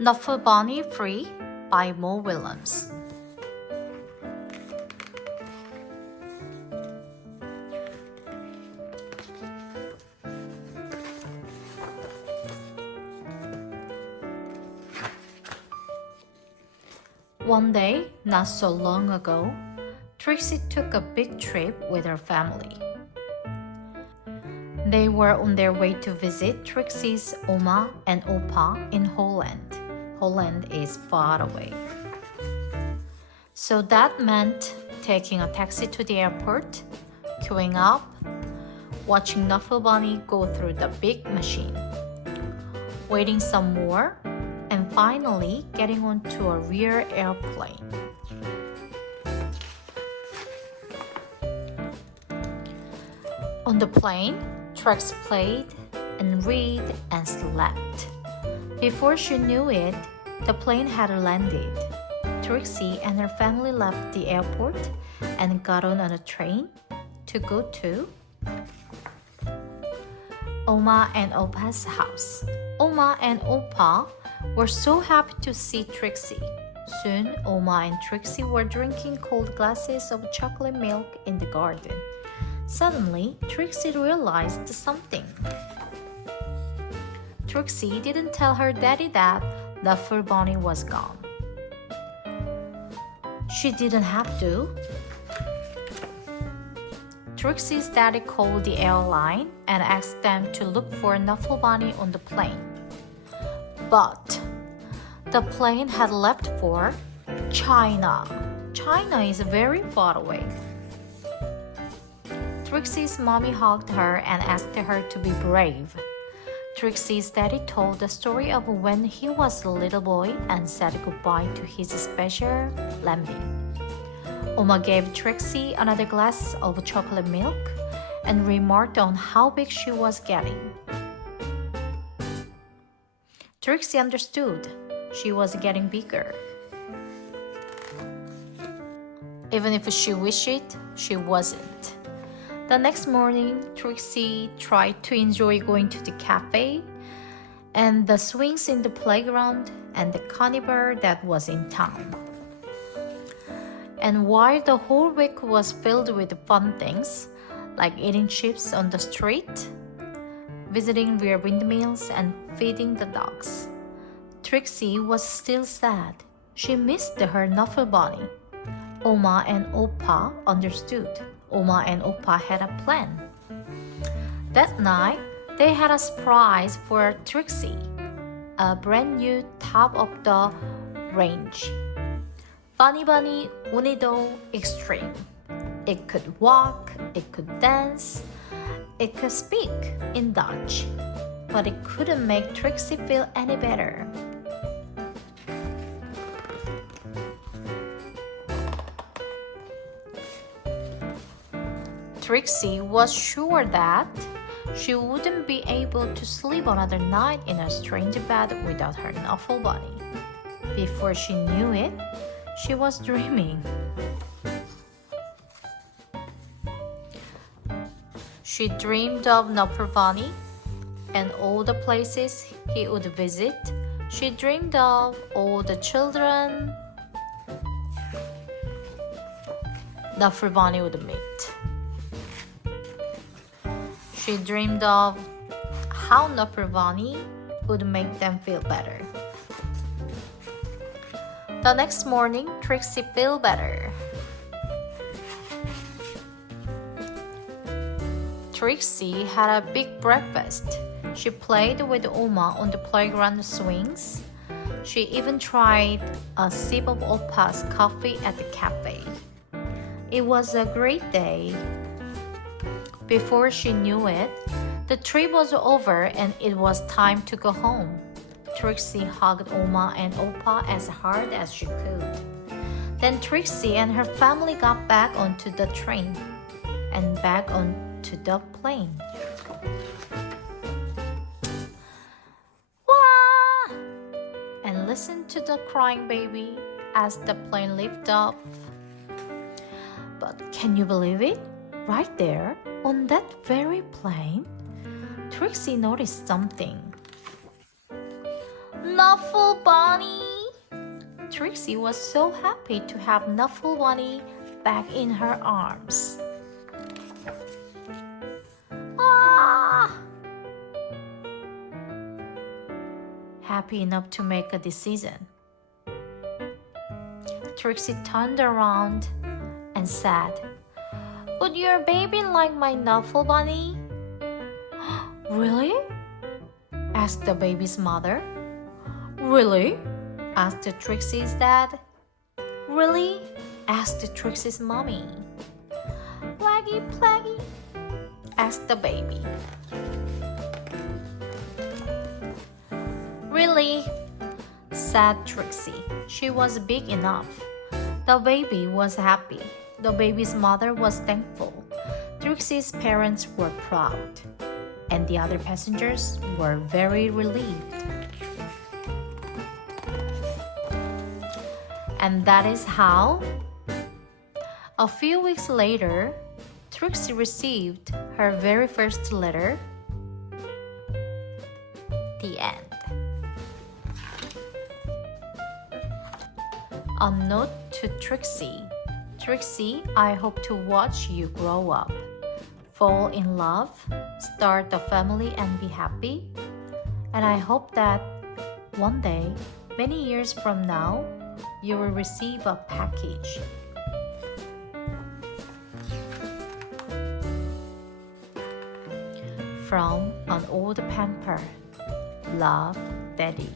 Knuffle Bunny Free by Willems. One day, not so long ago, Trixie took a big trip with her family. They were on their way to visit Trixie's Oma and Opa in Holland. Holland is far away. So that meant taking a taxi to the airport, queuing up, watching Knuffle Bunny go through the big machine, waiting some more, and finally getting onto a rear airplane. On the plane, Trix played and read and slept. Before she knew it, the plane had landed. Trixie and her family left the airport and got on a train to go to Oma and Opa's house. Oma and Opa were so happy to see Trixie. Soon, Oma and Trixie were drinking cold glasses of chocolate milk in the garden. Suddenly, Trixie realized something. Trixie didn't tell her daddy that Knuffle Bunny was gone. She didn't have to. Trixie's daddy called the airline and asked them to look for Knuffle Bunny on the plane. But the plane had left for China. China is very far away. Trixie's mommy hugged her and asked her to be brave. Trixie's daddy told the story of when he was a little boy and said goodbye to his special lamby. Oma gave Trixie another glass of chocolate milk and remarked on how big she was getting. Trixie understood. She was getting bigger. Even if she wished it, she wasn't. The next morning, Trixie tried to enjoy going to the cafe and the swings in the playground and the carnival that was in town. And while the whole week was filled with fun things, like eating chips on the street, visiting rear windmills, and feeding the dogs, Trixie was still sad. She missed her Knuffle Bunny. Oma and Opa understood. Oma and Opa had a plan. That night, they had a surprise for Trixie, a brand new top of the range. Bunny Bunny Unido Extreme. It could walk, it could dance, it could speak in Dutch, but it couldn't make Trixie feel any better. Trixie was sure that she wouldn't be able to sleep another night in a strange bed without her Knuffle Bunny. Before she knew it, she was dreaming. She dreamed of Knuffle Bunny and all the places he would visit. She dreamed of all the children Knuffle Bunny would meet. She dreamed of how Knuffle Bunny would make them feel better. The next morning, Trixie felt better. Trixie had a big breakfast. She played with Oma on the playground swings. She even tried a sip of Opa's coffee at the cafe. It was a great day. Before she knew it, the trip was over and it was time to go home. Trixie hugged Oma and Opa as hard as she could. Then Trixie and her family got back onto the train and back onto the plane. Wah! And listened to the crying baby as the plane lifted off. But can you believe it? Right there, on that very plane, Trixie noticed something. Knuffle Bunny! Trixie was so happy to have Knuffle Bunny back in her arms. Ah! Happy enough to make a decision, Trixie turned around and said, "Would your baby like my Knuffle Bunny?" "Really?" asked the baby's mother. "Really?" asked Trixie's dad. "Really?" asked Trixie's mommy. "Plaggy, plaggy?" asked the baby. "Really?" said Trixie. She was big enough. The baby was happy. The baby's mother was thankful. Trixie's parents were proud. And the other passengers were very relieved. And that is how, a few weeks later, Trixie received her very first letter. The end. A note to Trixie. Trixie, I hope to watch you grow up, fall in love, start a family and be happy. And I hope that one day, many years from now, you will receive a package. From an old pamper. Love, Daddy.